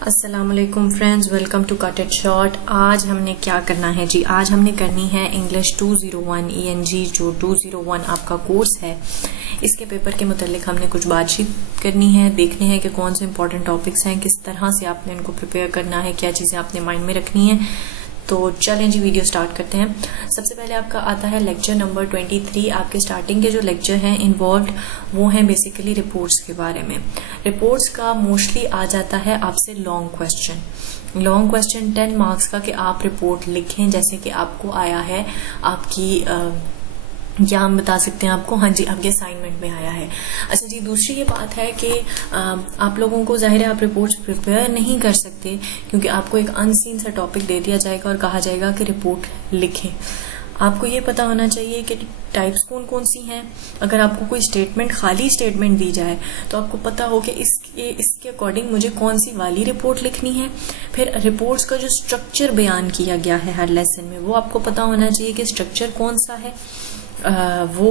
अस्सलामुअलैकुम friends, welcome to cut it short. आज हमने क्या करना है जी, आज हमने करनी है इंग्लिश 201 ENG जो 201 आपका कोर्स है। इसके पेपर के मुतालिक हमने कुछ बातचीत करनी है, देखने हैं कि कौन से इंपॉर्टेंट टॉपिक्स हैं, किस तरह से आपने इनको प्रिपेयर करना है, क्या चीज़ें आपने माइंड में रखनी है। तो चलें जी, वीडियो स्टार्ट करते हैं। सबसे पहले आपका आता है लेक्चर नंबर 23। आपके स्टार्टिंग के जो लेक्चर हैं इन्वॉल्व वो हैं बेसिकली रिपोर्ट्स के बारे में। रिपोर्ट्स का मोस्टली आ जाता है आपसे लॉन्ग क्वेश्चन 10 मार्क्स का कि आप रिपोर्ट लिखें, जैसे कि आपको आया है आपकी क्या हम बता सकते हैं आपको, हाँ जी, आपके असाइनमेंट में आया है। अच्छा जी, दूसरी ये बात है कि आप लोगों को जाहिर है आप रिपोर्ट्स प्रिपेयर नहीं कर सकते क्योंकि आपको एक अनसीन सा टॉपिक दे दिया जाएगा और कहा जाएगा कि रिपोर्ट लिखें। आपको ये पता होना चाहिए कि टाइप्स कौन कौन सी हैं। अगर आपको कोई खाली स्टेटमेंट दी जाए तो आपको पता हो कि इसके अकॉर्डिंग मुझे कौन सी वाली रिपोर्ट लिखनी है। फिर रिपोर्ट्स का जो स्ट्रक्चर बयान किया गया है हर लेसन में, वो आपको पता होना चाहिए कि स्ट्रक्चर कौन सा है, वो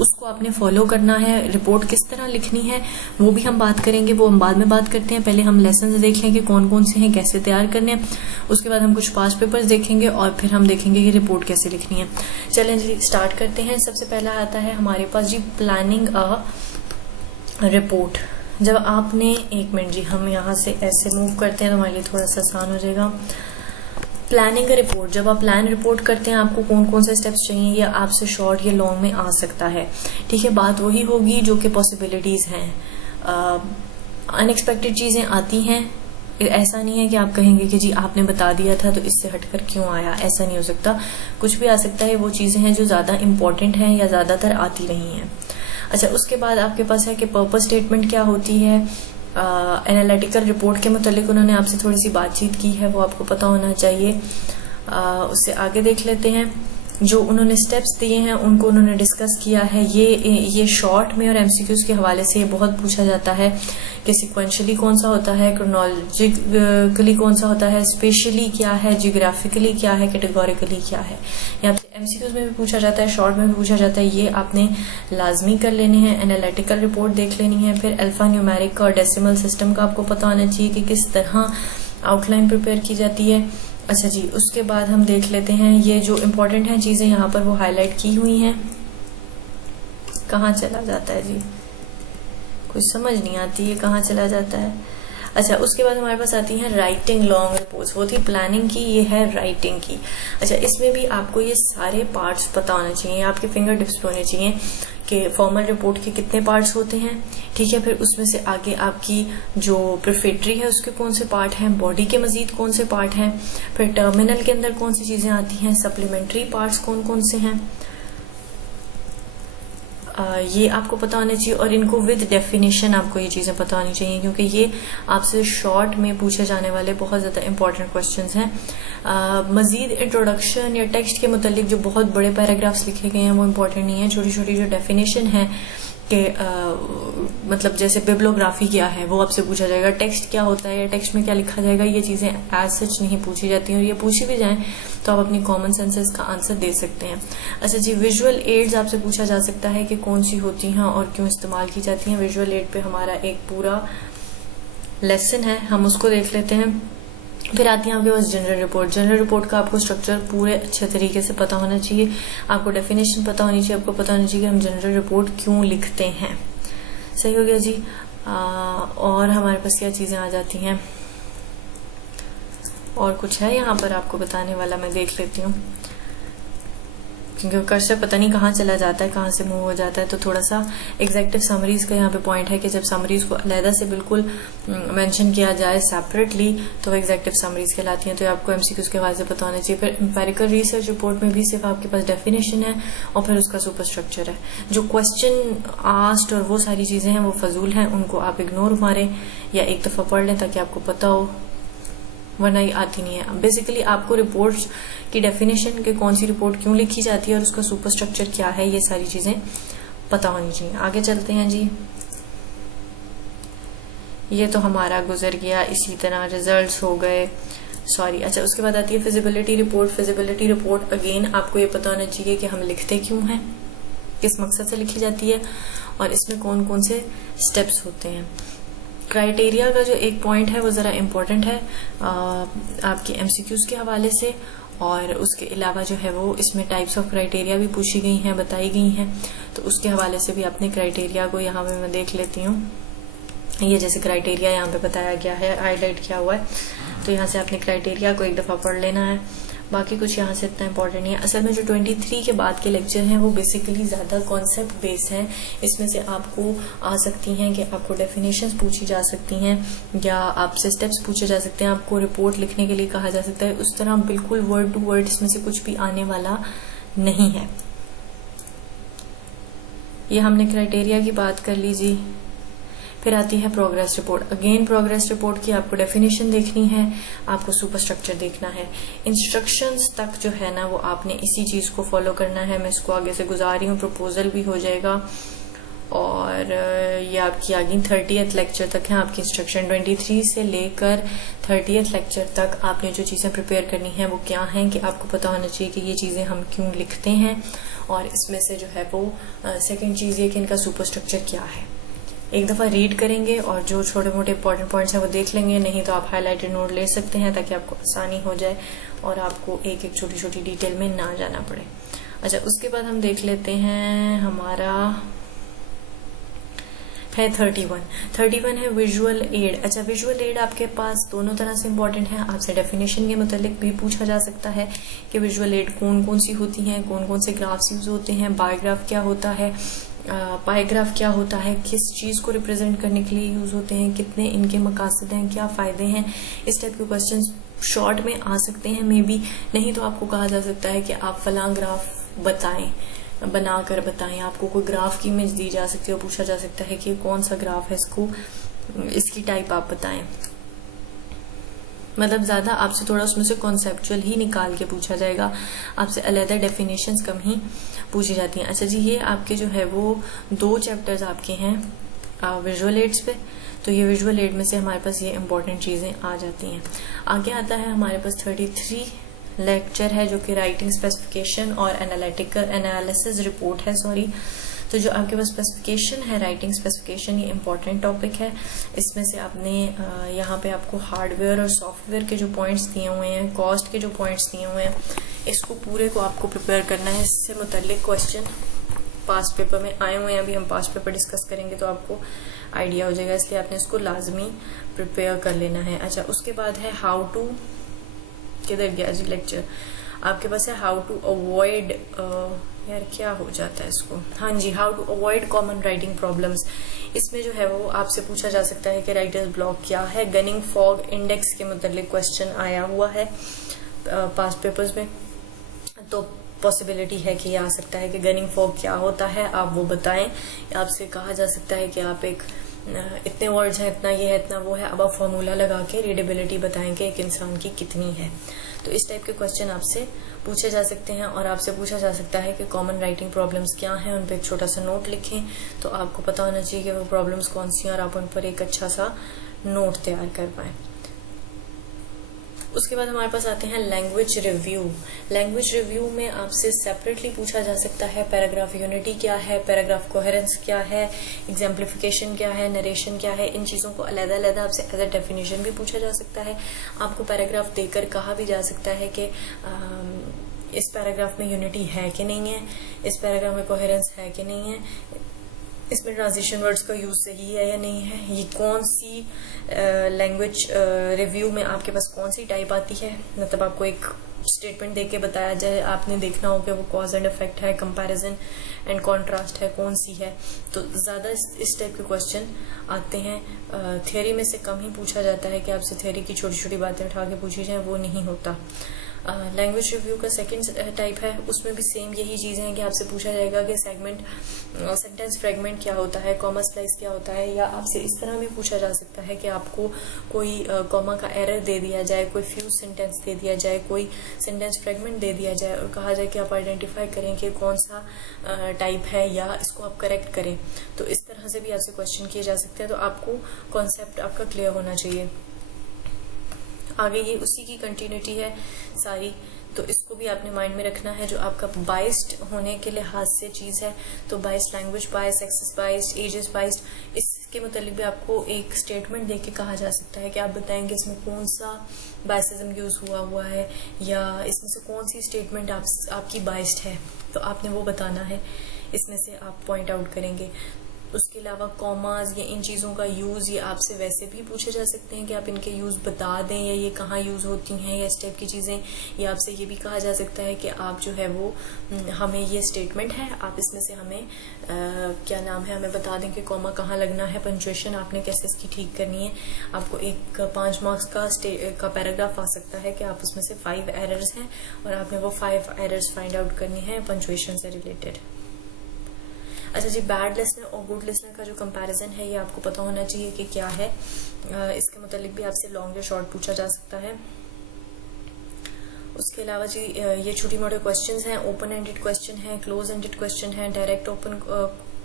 उसको आपने फॉलो करना है। रिपोर्ट किस तरह लिखनी है वो भी हम बात करेंगे, वो हम बाद में बात करते हैं। पहले हम लेसन देख लेंगे कौन कौन से हैं, कैसे तैयार करने हैं। उसके बाद हम कुछ पास्ट पेपर्स देखेंगे और फिर हम देखेंगे कि रिपोर्ट कैसे लिखनी है। चलें जी, स्टार्ट करते हैं। सबसे पहला आता है हमारे पास जी प्लानिंग अ रिपोर्ट। जब आपने, एक मिनट जी, हम यहाँ से ऐसे मूव करते हैं तो हमारे लिए थोड़ा सा आसान हो जाएगा। प्लानिंग रिपोर्ट, जब आप प्लान रिपोर्ट करते हैं आपको कौन कौन से स्टेप्स चाहिए, या आपसे शॉर्ट या लॉन्ग में आ सकता है। ठीक है, बात वही होगी जो कि पॉसिबिलिटीज हैं। अनएक्सपेक्टेड चीजें आती हैं। ऐसा नहीं है कि आप कहेंगे कि जी आपने बता दिया था तो इससे हटकर क्यों आया, ऐसा नहीं हो सकता। कुछ भी आ सकता है। वो चीजें हैं जो ज्यादा इंपॉर्टेंट हैं या ज्यादातर आती नहीं है। अच्छा, उसके बाद आपके पास है कि पर्पस स्टेटमेंट क्या होती है। एनालिटिकल रिपोर्ट के मुतालिक उन्होंने आपसे थोड़ी सी बातचीत की है, वो आपको पता होना चाहिए। उससे आगे देख लेते हैं। जो उन्होंने स्टेप्स दिए हैं उनको उन्होंने डिस्कस किया है। ये शॉर्ट में और एमसीक्यूज के हवाले से ये बहुत पूछा जाता है कि सिक्वेंशली कौन सा होता है, क्रोनोलॉजिकली कौन सा होता है, स्पेशली क्या है, जियोग्राफिकली क्या है, कैटेगोरिकली क्या है। यहाँ पे एमसीक्यूज में भी पूछा जाता है, शॉर्ट में भी पूछा जाता है। ये आपने लाजमी कर लेने हैं। एनालिटिकल रिपोर्ट देख लेनी है। फिर अल्फा न्यूमेरिक और डेसिमल सिस्टम का आपको पता होना चाहिए कि किस तरह आउटलाइन प्रिपेयर की जाती है। अच्छा जी, उसके बाद हम देख लेते हैं ये जो इम्पोर्टेंट हैं चीजें यहाँ पर वो हाईलाइट की हुई हैं। कहाँ चला जाता है जी, कुछ समझ नहीं आती है कहाँ चला जाता है। अच्छा, उसके बाद हमारे पास आती हैं राइटिंग लॉन्ग रिपोर्ट्स। वो थी प्लानिंग की, ये है राइटिंग की। अच्छा, इसमें भी आपको ये सारे पार्ट्स पता होने चाहिए, आपके फिंगर टिप्स पे होने चाहिए कि फॉर्मल रिपोर्ट के कितने पार्ट्स होते हैं। ठीक है, फिर उसमें से आगे आपकी जो प्रिफेटरी है उसके कौन से पार्ट हैं, बॉडी के मजीद कौन से पार्ट हैं, फिर टर्मिनल के अंदर कौन सी चीजें आती हैं, सप्लीमेंट्री पार्ट्स कौन कौन से हैं, ये आपको पता होना चाहिए। और इनको विद डेफिनेशन आपको ये चीजें पता होनी चाहिए क्योंकि ये आपसे शॉर्ट में पूछे जाने वाले बहुत ज्यादा इंपॉर्टेंट क्वेश्चंस हैं। मजीद इंट्रोडक्शन या टेक्स्ट के मुतालिक जो बहुत बड़े पैराग्राफ्स लिखे गए हैं वो इम्पोर्टेंट नहीं है। छोटी छोटी जो डेफिनेशन है कि मतलब जैसे बिब्लियोग्राफी क्या है वो आपसे पूछा जाएगा, टेक्स्ट क्या होता है या टेक्स्ट में क्या लिखा जाएगा, ये चीजें एज सच नहीं पूछी जाती हैं। और ये पूछी भी जाएं तो आप अपनी कॉमन सेंसेस का आंसर दे सकते हैं। अच्छा जी, विजुअल एड्स आपसे पूछा जा सकता है कि कौन सी होती हैं और क्यों इस्तेमाल की जाती हैं। विजुअल एड पे हमारा एक पूरा लेसन है, हम उसको देख लेते हैं। फिर आती है आपके पास जनरल रिपोर्ट। जनरल रिपोर्ट का आपको स्ट्रक्चर पूरे अच्छे तरीके से पता होना चाहिए, आपको डेफिनेशन पता होनी चाहिए, आपको पता होना चाहिए कि हम जनरल रिपोर्ट क्यों लिखते हैं। सही हो गया जी। और हमारे पास क्या चीजें आ जाती हैं, और कुछ है यहाँ पर आपको बताने वाला, मैं देख लेती हूँ क्योंकि कर्सर पता नहीं कहाँ चला जाता है, कहाँ से मूव हो जाता है। तो थोड़ा सा एग्जेक्टिव समरीज का यहाँ पे पॉइंट है कि जब समरीज को अलहदा से बिल्कुल मेंशन किया जाए सेपरेटली तो वो एग्जेक्टिव समरीज कहलाती हैं। तो आपको एमसीक्यूज के हवाले से पता होना चाहिए। फिर एम्पेरिकल रिसर्च रिपोर्ट में भी सिर्फ आपके पास डेफिनेशन है और फिर उसका सुपर स्ट्रक्चर है। जो क्वेश्चन आस्क्ड और वो सारी चीजें हैं वो फजूल हैं, उनको आप इग्नोर मारें या एक दफा पढ़ लें ताकि आपको पता हो, वरना ये आती नहीं है। बेसिकली आपको रिपोर्ट की डेफिनेशन के कौन सी रिपोर्ट क्यों लिखी जाती है और उसका सुपर स्ट्रक्चर क्या है, ये सारी चीजें पता होनी चाहिए। आगे चलते हैं जी। ये तो हमारा गुजर गया, इसी तरह रिजल्ट्स हो गए, सॉरी। अच्छा, उसके बाद आती है feasibility report. Feasibility report again आपको ये पता होना चाहिए कि हम लिखते क्यों हैं, किस मकसद से लिखी जाती है और इसमें कौन कौन से स्टेप्स होते हैं। क्राइटेरिया का जो एक पॉइंट है वो ज़रा इम्पोर्टेंट है आपके एमसीक्यूज के हवाले से, और उसके अलावा जो है वो इसमें टाइप्स ऑफ क्राइटेरिया भी पूछी गई हैं, बताई गई हैं, तो उसके हवाले से भी अपने क्राइटेरिया को यहाँ पे मैं देख लेती हूँ। ये जैसे क्राइटेरिया यहाँ पे बताया गया है, हाईलाइट किया हुआ है, तो यहाँ से आपने क्राइटेरिया को एक दफ़ा पढ़ लेना है। बाकी कुछ यहाँ से इतना इम्पोर्टेंट नहीं है। असल में जो 23 के बाद के लेक्चर हैं वो बेसिकली ज़्यादा कॉन्सेप्ट बेस्ड हैं। इसमें से आपको आ सकती हैं कि आपको डेफिनेशंस पूछी जा सकती हैं या आपसे स्टेप्स पूछे जा सकते हैं, आपको रिपोर्ट लिखने के लिए कहा जा सकता है। उस तरह बिल्कुल वर्ड टू वर्ड इसमें से कुछ भी आने वाला नहीं है। ये हमने क्राइटेरिया की बात कर लीजिए। फिर आती है progress report. Again progress report की आपको डेफिनेशन देखनी है, आपको सुपर स्ट्रक्चर देखना है, इंस्ट्रक्शंस तक जो है ना वो आपने इसी चीज को फॉलो करना है। मैं इसको आगे से गुजार रही हूँ, प्रपोजल भी हो जाएगा, और ये आपकी आगे 30th लेक्चर तक है आपकी इंस्ट्रक्शन। 23 से लेकर 30th लेक्चर तक आपने जो चीजें प्रिपेयर करनी है वो क्या हैं, कि आपको पता होना चाहिए कि ये चीजें हम क्यों लिखते हैं, और इसमें से जो है वो सेकेंड चीज ये कि इनका सुपर स्ट्रक्चर क्या है। एक दफा रीड करेंगे और जो छोटे मोटे इंपॉर्टेंट पॉइंट्स हैं वो देख लेंगे, नहीं तो आप हाईलाइटेड नोट ले सकते हैं ताकि आपको आसानी हो जाए और आपको एक एक छोटी छोटी डिटेल में ना जाना पड़े। अच्छा, उसके बाद हम देख लेते हैं, हमारा है 31 है विजुअल एड। अच्छा, विजुअल एड आपके पास दोनों तरह से इंपॉर्टेंट है। आपसे डेफिनेशन के मुतालिक भी पूछा जा सकता है कि विजुअल एड कौन कौन सी होती हैं, कौन कौन से ग्राफ्स यूज होते हैं, बायोग्राफ क्या होता है, पाइग्राफ क्या होता है, किस चीज को रिप्रेजेंट करने के लिए यूज होते हैं, कितने इनके मकासद हैं, क्या फायदे हैं। इस टाइप के क्वेश्चन शॉर्ट में आ सकते हैं मे बी, नहीं तो आपको कहा जा सकता है कि आप फलां ग्राफ बताएं, बनाकर बताएं। आपको कोई ग्राफ की इमेज दी जा सकती है और पूछा जा सकता है कि कौन सा ग्राफ है, इसको इसकी टाइप आप बताएं। मतलब ज्यादा आपसे थोड़ा उसमें से कॉन्सेप्चुअल ही निकाल के पूछा जाएगा, आपसे अलग डेफिनेशंस कम ही पूछी जाती हैं। अच्छा जी, ये आपके जो है वो 2 चैप्टर्स आपके हैं विजुअल एड्स पे, तो ये विजुअल एड में से हमारे पास ये इंपॉर्टेंट चीजें आ जाती हैं। आगे आता है हमारे पास 33 लेक्चर है जो कि राइटिंग स्पेसिफिकेशन और एनालिसिस रिपोर्ट है, सॉरी। तो जो आपके पास स्पेसिफिकेशन है, राइटिंग स्पेसिफिकेशन, ये इंपॉर्टेंट टॉपिक है। इसमें से आपने यहाँ पे आपको हार्डवेयर और सॉफ्टवेयर के जो पॉइंट्स दिए हुए हैं, कॉस्ट के जो पॉइंट्स दिए हुए हैं, इसको पूरे को आपको प्रिपेयर करना है। इससे मुतल्लिक क्वेश्चन पास्ट पेपर में आए हुए हैं, अभी हम पास्ट पेपर डिस्कस करेंगे तो आपको आइडिया हो जाएगा, इसलिए आपने इसको लाजमी प्रिपेयर कर लेना है। अच्छा, उसके बाद है हाउ टू, किधर गया जी लेक्चर, आपके पास है हाउ टू अवॉइड, यार क्या हो जाता है इसको, हाँ जी, how to avoid common writing problems. इसमें जो है वो आपसे पूछा जा सकता है कि राइटर्स ब्लॉक क्या है। गनिंग फॉग इंडेक्स के मुतालिक क्वेश्चन आया हुआ है पास्ट पेपर्स में, तो पॉसिबिलिटी है कि ये आ सकता है कि गनिंग फॉग क्या होता है, आप वो बताएं। आपसे कहा जा सकता है कि आप एक इतने वर्ड्स हैं, इतना ये है, इतना वो है, अब आप फॉर्मूला लगा के रीडेबिलिटी बताएंगे एक इंसान की कितनी है। तो इस टाइप के क्वेश्चन आपसे पूछे जा सकते हैं, और आपसे पूछा जा सकता है कि कॉमन राइटिंग प्रॉब्लम्स क्या हैं, उन पर एक छोटा सा नोट लिखें। तो आपको पता होना चाहिए कि वो प्रॉब्लम्स कौन सी हैं और आप उन पर एक अच्छा सा नोट तैयार कर पाए। उसके बाद हमारे पास आते हैं लैंग्वेज रिव्यू। लैंग्वेज रिव्यू में आपसे सेपरेटली पूछा जा सकता है पैराग्राफ यूनिटी क्या है, पैराग्राफ कोहेरेंस क्या है, एग्जाम्प्लिफिकेशन क्या है, नरेशन क्या है। इन चीजों को अलग अलग आपसे एज अ डेफिनेशन भी पूछा जा सकता है। आपको पैराग्राफ देकर कहा भी जा सकता है कि इस पैराग्राफ में यूनिटी है कि नहीं है, इस पैराग्राफ में कोहेरेंस है कि नहीं है, इसमें ट्रांजिशन वर्ड्स का यूज सही है या नहीं है, ये कौन सी लैंग्वेज रिव्यू में आपके पास कौन सी टाइप आती है। मतलब आपको एक स्टेटमेंट देके बताया जाए, आपने देखना हो कि वो कॉज एंड इफेक्ट है, कंपैरिजन एंड कॉन्ट्रास्ट है, कौन सी है। तो ज्यादा इस टाइप के क्वेश्चन आते हैं। थियोरी में से कम ही पूछा जाता है कि आपसे थियोरी की छोटी छोटी बातें उठा के पूछी जाए, वो नहीं होता। लैंग्वेज रिव्यू का सेकंड टाइप है, उसमें भी सेम यही चीज है कि आपसे पूछा जाएगा कि सेंटेंस फ्रेगमेंट क्या होता है, कॉमा स्प्लाइस क्या होता है, या आपसे इस तरह भी पूछा जा सकता है कि आपको कोई कॉमा का एरर दे दिया जाए, कोई फ्यूज सेंटेंस दे दिया जाए, कोई सेंटेंस फ्रेगमेंट दे दिया जाए और कहा जाए कि आप आइडेंटिफाई करें कि कौन सा टाइप है या इसको आप करेक्ट करें। तो इस तरह से भी आपसे क्वेश्चन किए जा सकते हैं। तो आपको कॉन्सेप्ट आपका क्लियर होना चाहिए। आगे ये उसी की कंटिन्यूटी है सारी, तो इसको भी आपने माइंड में रखना है। जो आपका बाइस्ड होने के लिहाज से चीज है, तो biased language biased, sexes biased, ages biased, इसके इसके मुतालिक भी आपको एक स्टेटमेंट देके कहा जा सकता है कि आप बताएंगे इसमें कौन सा बाइसिज्म यूज हुआ है, या इसमें से कौन सी स्टेटमेंट आपकी बाइस्ड है, तो आपने वो बताना है, इसमें से आप पॉइंट आउट करेंगे। उसके अलावा कॉमाज या इन चीज़ों का यूज़ ये आपसे वैसे भी पूछे जा सकते हैं कि आप इनके यूज़ बता दें, या ये कहाँ यूज़ होती हैं, या इस टाइप की चीज़ें। या आपसे ये भी कहा जा सकता है कि आप जो है वो हमें ये स्टेटमेंट है, आप इसमें से हमें क्या नाम है, हमें बता दें कि कॉमा कहाँ लगना है, पंक्चुएशन आपने कैसे इसकी ठीक करनी है। आपको एक 5 मार्क्स का पैराग्राफ आ सकता है कि आप उसमें से 5 एरर्स हैं और आपने वो 5 एरर्स फाइंड आउट करनी है पंक्चुएशन से रिलेटेड। अच्छा जी, बैड लिसनर और गुड लिसनर का जो कंपैरिजन है ये आपको पता होना चाहिए कि क्या है। इसके मुतालिक भी आपसे लॉन्ग या शॉर्ट पूछा जा सकता है। उसके अलावा जी ये छोटी मोटे क्वेश्चंस हैं, ओपन एंडेड क्वेश्चन है, क्लोज एंडेड क्वेश्चन है, डायरेक्ट ओपन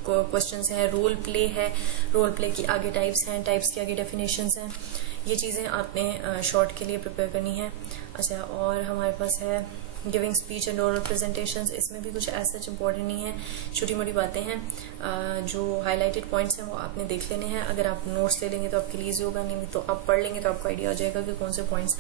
क्वेश्चंस है, रोल प्ले है, रोल प्ले की आगे टाइप्स हैं, टाइप्स की आगे डेफिनेशंस हैं। ये चीज़ें आपने शॉर्ट के लिए प्रिपेयर करनी है। अच्छा, और हमारे पास है giving speech and oral presentations. इसमें भी कुछ ऐसा इम्पोर्टेंट नहीं है, छोटी मोटी बातें हैं। जो हाईलाइटेड पॉइंट्स हैं वो आपने देख लेने हैं। अगर आप नोट्स ले लेंगे तो आपके लिए ईजी होगा, नहीं तो आप पढ़ लेंगे तो आपको आइडिया हो जाएगा कि कौन से पॉइंट्स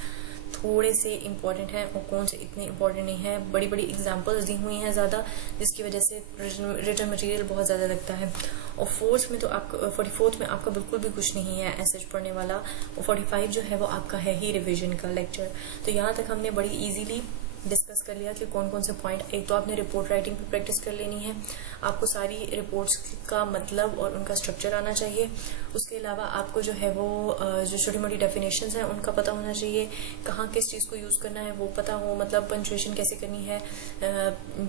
थोड़े से इम्पोर्टेंट हैं और कौन से इतने इम्पोर्टेंट नहीं है। बड़ी बड़ी एग्जांपल्स दी हुई हैं ज़्यादा, जिसकी वजह से रिटन मटेरियल बहुत ज़्यादा लगता है। और 44th में आपका बिल्कुल भी कुछ नहीं है एसएच पढ़ने वाला, और 45 जो है वो आपका है ही रिविजन का लेक्चर। तो यहाँ तक हमने बड़ी ईजीली डिस्कस कर लिया कि कौन कौन से पॉइंट। एक तो आपने रिपोर्ट राइटिंग पे प्रैक्टिस कर लेनी है, आपको सारी रिपोर्ट्स का मतलब और उनका स्ट्रक्चर आना चाहिए। उसके अलावा आपको जो है वो जो छोटी मोटी डेफिनेशंस हैं उनका पता होना चाहिए, कहाँ किस चीज़ को यूज़ करना है वो पता हो, मतलब पंक्चुएशन कैसे करनी है,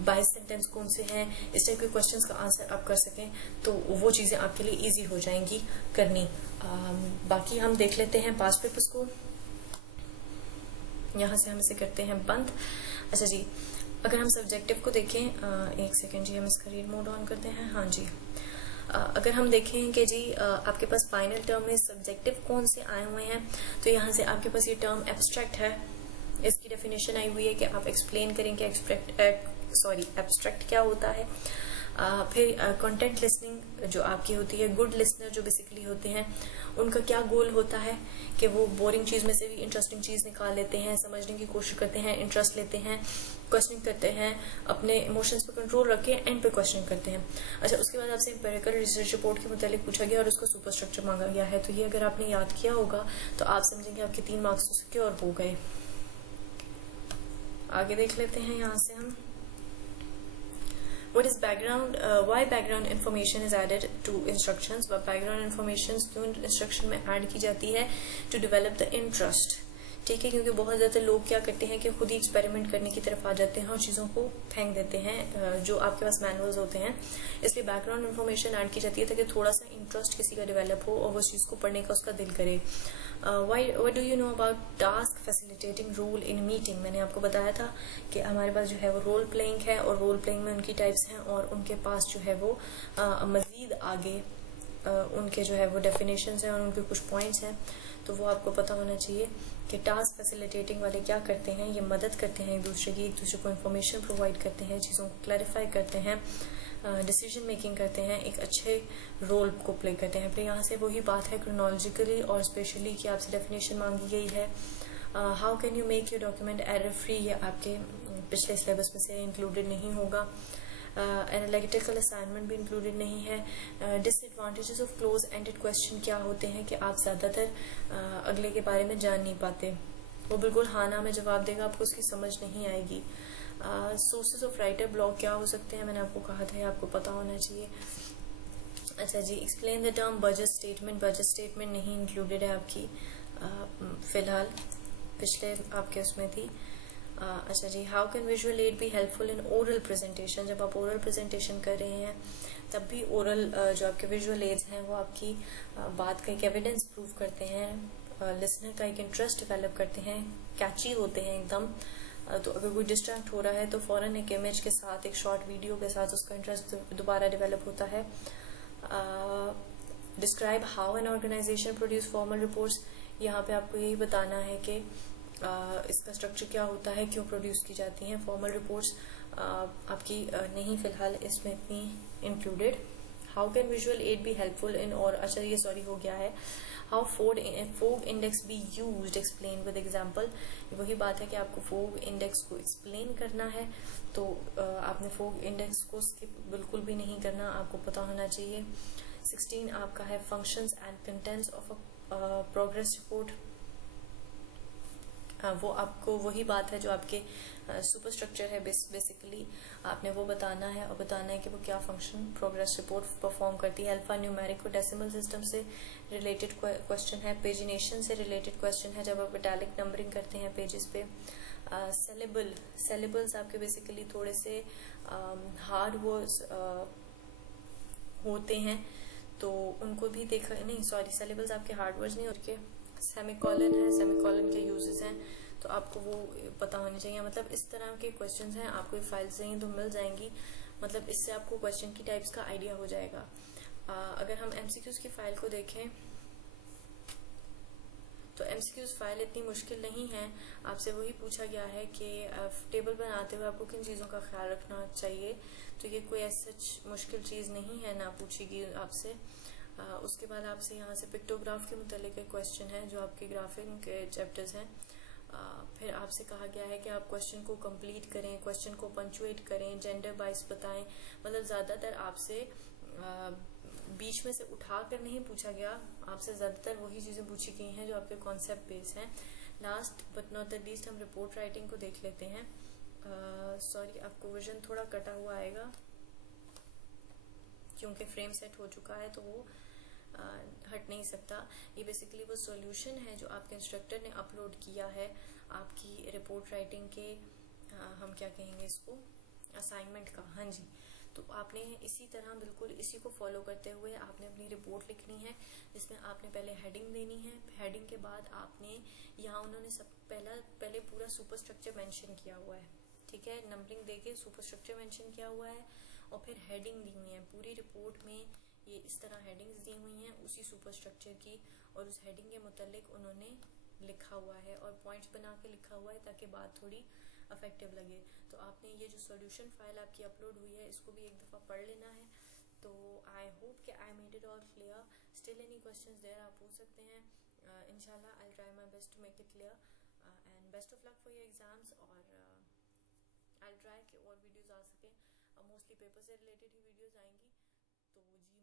22 सेंटेंस कौन से हैं, इस टाइप के क्वेश्चंस का आंसर आप कर सकें तो वो चीज़ें आपके लिए ईजी हो जाएंगी करनी। बाकी हम देख लेते हैं पास्ट पेपर्स को, यहाँ से हम इसे करते हैं बंद। अच्छा जी, अगर हम सब्जेक्टिव को देखें, एक सेकेंड जी, हम इसका रीड मोड ऑन करते हैं। हाँ जी, अगर हम देखें कि जी आपके पास फाइनल टर्म में सब्जेक्टिव कौन से आए हुए हैं, तो यहाँ से आपके पास ये टर्म एब्स्ट्रैक्ट है। इसकी डेफिनेशन आई हुई है कि आप एक्सप्लेन करें कि एब्स्ट्रैक्ट क्या होता है। फिर कंटेंट लिसनिंग जो आपकी होती है, गुड लिसनर जो बेसिकली होते हैं उनका क्या गोल होता है कि वो बोरिंग चीज़ में से भी इंटरेस्टिंग चीज़ निकाल लेते हैं, समझने की कोशिश करते हैं, इंटरेस्ट लेते हैं, क्वेश्चन करते हैं, अपने इमोशंस पे कंट्रोल रख के एंड पे क्वेश्चन करते हैं। अच्छा, उसके बाद आपसे एम्पिरिकल रिसर्च रिपोर्ट के मुतालिक पूछा गया और उसका सुपर स्ट्रक्चर मांगा गया है। तो ये अगर आपने याद किया होगा तो आप समझेंगे आपके 3 मार्क्स तो सिक्योर हो गए। आगे देख लेते हैं यहाँ से हम, What is background? Why background information is added to instructions? वह background information क्यों instruction में add की जाती है? To develop the interest. ठीक है, क्योंकि बहुत ज़्यादा लोग क्या करते हैं कि खुद ही एक्सपेरिमेंट करने की तरफ आ जाते हैं और चीज़ों को फेंक देते हैं जो आपके पास मैनुअल्स होते हैं। इसलिए बैकग्राउंड इन्फॉर्मेशन ऐड की जाती है ताकि थोड़ा सा इंटरेस्ट किसी का डेवलप हो और उस चीज़ को पढ़ने का उसका दिल करे। What do you know about task facilitating role in meeting? मैंने आपको बताया था कि हमारे पास जो है वो रोल प्लेइंग है और रोल प्लेइंग में उनकी टाइप्स हैं और उनके पास जो है वो मजीद आगे उनके जो है वो डेफिनेशंस हैं और उनके कुछ पॉइंट्स हैं। तो वो आपको पता होना चाहिए कि टास्क फैसिलिटेटिंग वाले क्या करते हैं। ये मदद करते हैं एक दूसरे को इंफॉर्मेशन प्रोवाइड करते हैं, चीज़ों को क्लैरिफाई करते हैं, डिसीजन मेकिंग करते हैं, एक अच्छे रोल को प्ले करते हैं। फिर यहाँ से वही बात है क्रोनोलॉजिकली और स्पेशली कि आपसे डेफिनेशन मांगी गई है। How can you make your document error free? ये आपके पिछले सिलेबस में से इंक्लूडेड नहीं होगा। एनालिटिकल असाइनमेंट भी इंक्लूडेड नहीं है। Disadvantages of close ended question क्या होते हैं कि आप ज़्यादातर अगले के बारे में जान नहीं पाते, वो बिल्कुल हाँ ना में जवाब देगा, आपको उसकी समझ नहीं आएगी। सोर्सेज ऑफ राइटर ब्लॉक क्या हो सकते हैं, मैंने आपको कहा था, आपको पता होना चाहिए। अच्छा जी, explain the term budget statement. Budget statement नहीं इंक्लूडेड है आपकी फिलहाल, पिछले आपके उसमें थी। अच्छा जी, how can visual aid be helpful in oral presentation? जब आप ओरल प्रेजेंटेशन कर रहे हैं तब भी ओरल जो आपके विजुअल एड्स हैं वो आपकी बात का एक एविडेंस प्रूव करते हैं, लिसनर का एक इंटरेस्ट डेवलप करते हैं, कैची होते हैं एकदम। तो अगर कोई डिस्ट्रैक्ट हो रहा है तो फौरन एक इमेज के साथ, एक शॉर्ट वीडियो के साथ उसका इंटरेस्ट दोबारा डेवलप होता है। Describe how an organisation produce formal reports. यहाँ पे आपको यही बताना है कि इसका स्ट्रक्चर क्या होता है, क्यों प्रोड्यूस की जाती हैं फॉर्मल रिपोर्ट्स। आपकी नहीं फिलहाल इसमें इतनी included how can visual aid be helpful इन, और अच्छा ये सॉरी हो गया है, how fog index be used, explain with example. वही बात है कि आपको फोग इंडेक्स को एक्सप्लेन करना है, तो आपने फोग इंडेक्स को स्किप बिल्कुल भी नहीं करना, आपको पता होना चाहिए। 16 आपका है functions and contents of a progress report. वो आपको वही बात है जो आपके सुपर स्ट्रक्चर है, बेसिकली आपने वो बताना है, और बताना है कि वो क्या फंक्शन प्रोग्रेस रिपोर्ट परफॉर्म करती है। अल्फा न्यूमेरिक और डेसिमल सिस्टम से रिलेटेड क्वेश्चन है, पेजिनेशन से रिलेटेड क्वेश्चन है जब आप इटैलिक नंबरिंग करते हैं पेजेस पे। सेलेबल्स आपके बेसिकली थोड़े से हार्ड वर्ड्स होते हैं, तो उनको भी देखा, नहीं सॉरी, सेलेबल्स आपके हार्ड वर्ड्स नहीं होते, सेमीकॉलन है, सेमीकॉलन के यूजेस हैं, तो आपको वो पता होने चाहिए। मतलब इस तरह के क्वेश्चंस हैं, आपको फाइल्स चाहिए तो मिल जाएंगी, मतलब इससे आपको क्वेश्चन की टाइप्स का आइडिया हो जाएगा। अगर हम एमसीक्यूज की फाइल को देखें तो एमसीक्यूज फाइल इतनी मुश्किल नहीं है। आपसे वही पूछा गया है कि टेबल बनाते हुए आपको किन चीज़ों का ख्याल रखना चाहिए, तो ये कोई ऐसा मुश्किल चीज़ नहीं है, ना पूछेगी आपसे। उसके बाद आपसे यहाँ से पिक्टोग्राफ के मुतालिक एक क्वेश्चन है जो आपके ग्राफिंग के चैप्टर्स हैं। फिर आपसे कहा गया है कि आप क्वेश्चन को कंप्लीट करें, क्वेश्चन को पंचुएट करें, जेंडर वाइज बताएं। मतलब ज़्यादातर आपसे बीच में से उठा कर नहीं पूछा गया, आपसे ज़्यादातर वही चीज़ें पूछी गई हैं जो आपके कॉन्सेप्ट बेस हैं। Last but not the least हम रिपोर्ट राइटिंग को देख लेते हैं। सॉरी, आपको विजन थोड़ा कटा हुआ आएगा क्योंकि फ्रेम सेट हो चुका है, तो वो हट नहीं सकता। ये बेसिकली वो सॉल्यूशन है जो आपके इंस्ट्रक्टर ने अपलोड किया है आपकी रिपोर्ट राइटिंग के, हम क्या कहेंगे इसको, असाइनमेंट का। हाँ जी, तो आपने इसी तरह बिल्कुल इसी को फॉलो करते हुए आपने अपनी रिपोर्ट लिखनी है, जिसमें आपने पहले हेडिंग देनी है। हेडिंग के बाद आपने यहाँ उन्होंने पहले पूरा सुपर स्ट्रक्चर मेंशन किया हुआ है, ठीक है, नंबरिंग देके सुपर स्ट्रक्चर मेंशन किया हुआ है, और फिर हेडिंग दी हुई है। पूरी रिपोर्ट में ये इस तरह हेडिंग्स दी हुई हैं उसी सुपर स्ट्रक्चर की, और उस हेडिंग के मुतालिक उन्होंने लिखा हुआ है और पॉइंट्स बना के लिखा हुआ है ताकि बात थोड़ी इफेक्टिव लगे। तो आपने ये जो सॉल्यूशन फाइल आपकी अपलोड हुई है इसको भी एक दफ़ा पढ़ लेना है। तो आई होप कि I made it all clear. Still any questions there आप पूछ सकते हैं। इंशाल्लाह I will try my best to make it clear, and best of luck for your exams. और आई विल ट्राई कि और वीडियोज़ आ सकें, मोस्टली पेपर से रिलेटेड ही वीडियोज़ आएंगी। तो जी